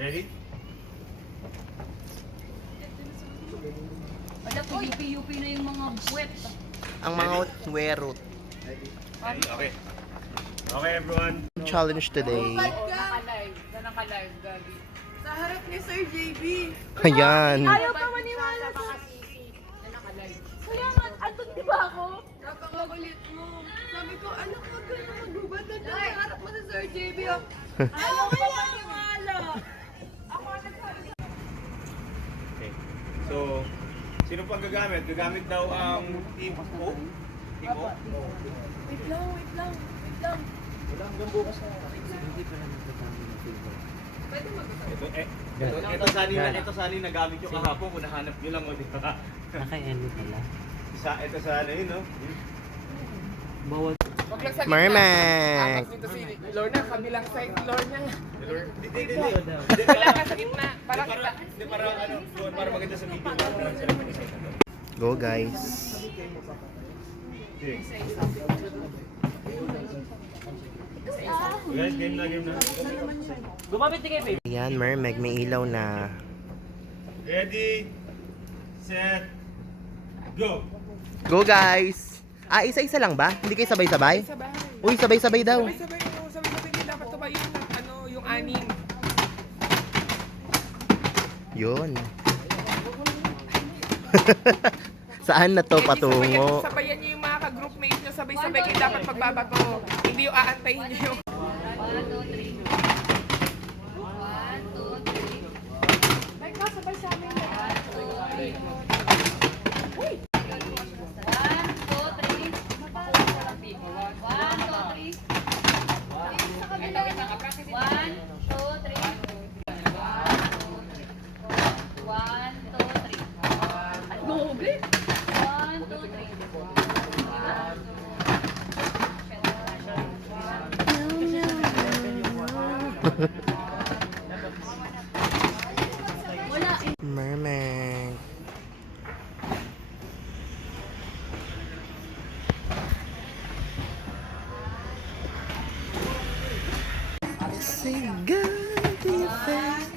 Ready? Wala po, UP na yung mga buwet. Ang mga werot. Okay. Okay, everyone. Challenge today. Naka-live. Naka-live, Gabi. Sa harap ni Sir JB. Ayan. Ayaw pa maniwala sa... Naka-live. Kaya nga, andun di ba ako? Napakakulit mo. Sabi ko, anak, huwag ka na magbubad. Nandun sa harap mo si Sir JB. Ayaw pa maniwala. Ako ang nagsabi. Okay. So, sino pang gagamit? Gagamit daw ang Team O? Team O? Wait lang. Wala hanggang bukas na. Pwede mag-usap. Ito saan yung nagamit yung kahapon kung nahanap nyo lang o di ba? Naka-end pala. Ito sa ano yun, no? Bawat Wag lang sa gitna. Mermaid. Tapos dito si Lorna, kabilang side Lorna. Hindi. Wala ka sa gitna. Para kita. Hindi, para ano, para maganda sa video. Go guys. Guys, game na. gumamit ni Kevin. Ayan, Mermaid, may ilaw na. Ready, set, go! Go guys. Ah, isa-isa lang ba? Hindi kayo sabay-sabay? Sabay. Uy, sabay-sabay daw. Sabay hindi dapat tumayo yung anim. Yun. Saan na to patungo? Sabayan niyo yung mga ka-groupmates niyo, sabay-sabay kayo dapat magbabato. Hindi yung aantayin niyo yung... 1, 2, 3. 1, 2, 3. May kasabay sa amin. 1, 2, 3. Mermaid. Say good to your face.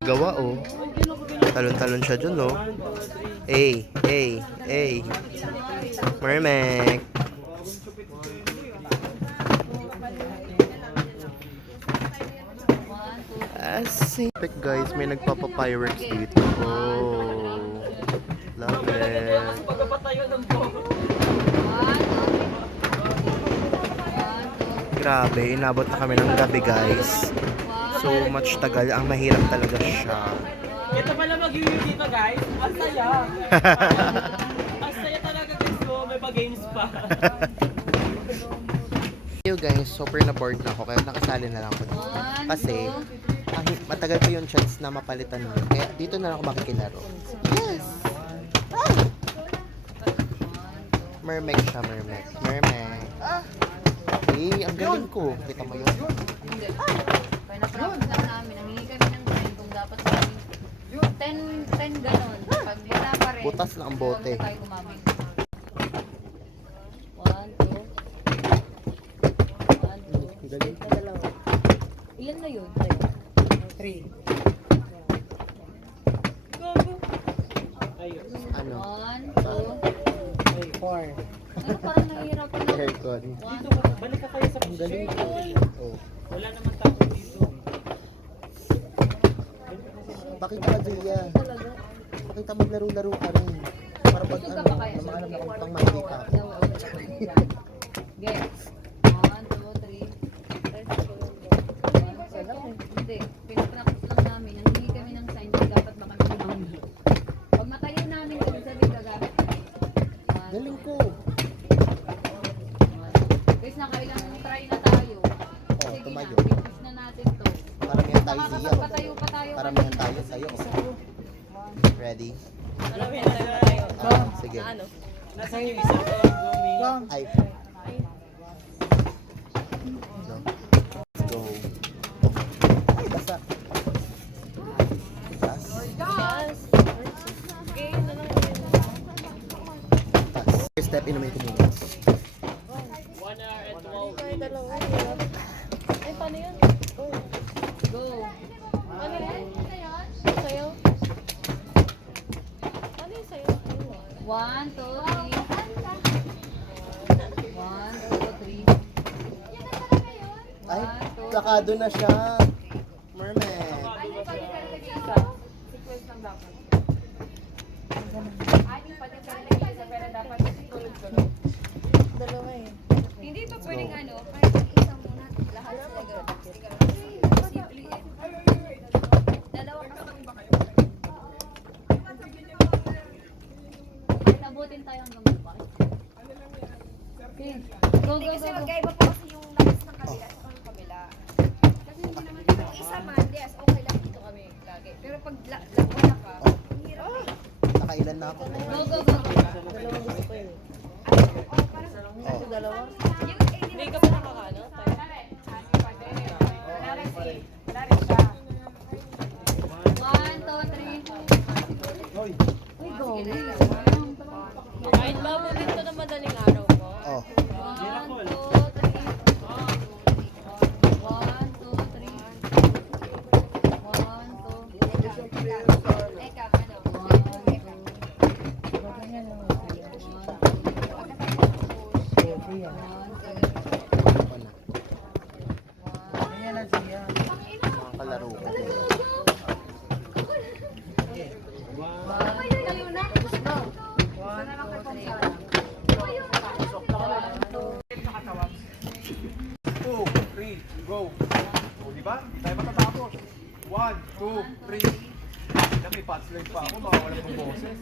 Gawa oh. Talon-talon siya dun oh. Ay. Mermaid. Asik guys, may nagpapa-fireworks dito. Oh. Love it. Pagpapatayo ng po. Grabe, inabot na kami ng gabi guys. So much tagal, ang mahirap talaga siya. Ito pala mag-review dito guys. Ang saya. Ang saya talaga guys ko. May pa-games pa. Yo guys, super na bored na ako kaya nakasali na lang ako dito. Kasi matagal pa yung chance na mapalitan mo. Kaya dito na lang ako makikilaro. Yes! Ah! Mermaid siya, mermaid. Eh, ang galing ko. Kita mo yun? Hindi. Kaya na-practice lang namin. Nangingi kami ng time kung dapat kami 10 ganon. Pag wala pa rin, Butas na ang bote. huwag na tayo gumamit. 1, 2. 1, 2. Galing. Dalawa. Ilan na yun? 3. Ayun. Ano? 1, 2. Ay, 4. Ano parang nahihirapan ako? Aircon. Dito ka. Balik ka kayo sa Ang galing ko. Oh. Wala naman tao dito. Pakita ka, Julia. Pakita maglaro-laro ka rin. Para pag Busog ka ano, pa kaya? maalam na kung pang mantika. Get. 1, 2, 3. Hindi. Pinapractice lang namin. Nangingi kami ng sign kung dapat ba kami gumamit. Pag matayo namin kami sabi gagamit. Galing ko. Guys, nakailang try na tayo. Sige na, tumayo. finish na natin to. Paramihan tayo siya. Nakakapagpatayo pa tayo. Paramihan tayo sa'yo. Ready? Alam mo yan tayo. Sige. Nasa yung isa ko. Gumi. Ay. Go. Let's go. Ay, basta. Tas. First step, inumin ko muna. 1 hour and 12 minutes. ano yun? Go. Ano yun? Sayo? Ano yung sayo? 1, 2, 3. 1, 2, 3. Ay, plakado na siya. Mermaid. Sequence lang dapat. Dalawa eh. Hindi pa pwedeng ano, kahit ang isa muna, lahat sila gano'n. Simple eh. Dalawa kasi ba kayo? Nabutin tayo hanggang malaki. Okay. Go, Hindi go, kasi go, go. magkaiba pa kasi yung lakas ng kabila sa ng kabila. Kasi hindi naman yung isa man, yes, okay lang dito kami lagi. Pero pag wala ka, ang hirap eh. Nakailan na ako. Go, go, go. Dalawa gusto ko eh. Oh, parang Oh. Dalawa? yung Hindi ka pa nakakaano? One, two, three. Uy, go. Kahit mabutin ko na madaling araw ko. Oh. 1, 2, 3. 1, 2, 3. 1, 2. Eka, ano? Eka. Ako na. Mga kalaro ko. Two, three, go. O, di ba? Hindi tayo matatapos. 1, 2, 3. May punchline pa ako, makawalan ng boses.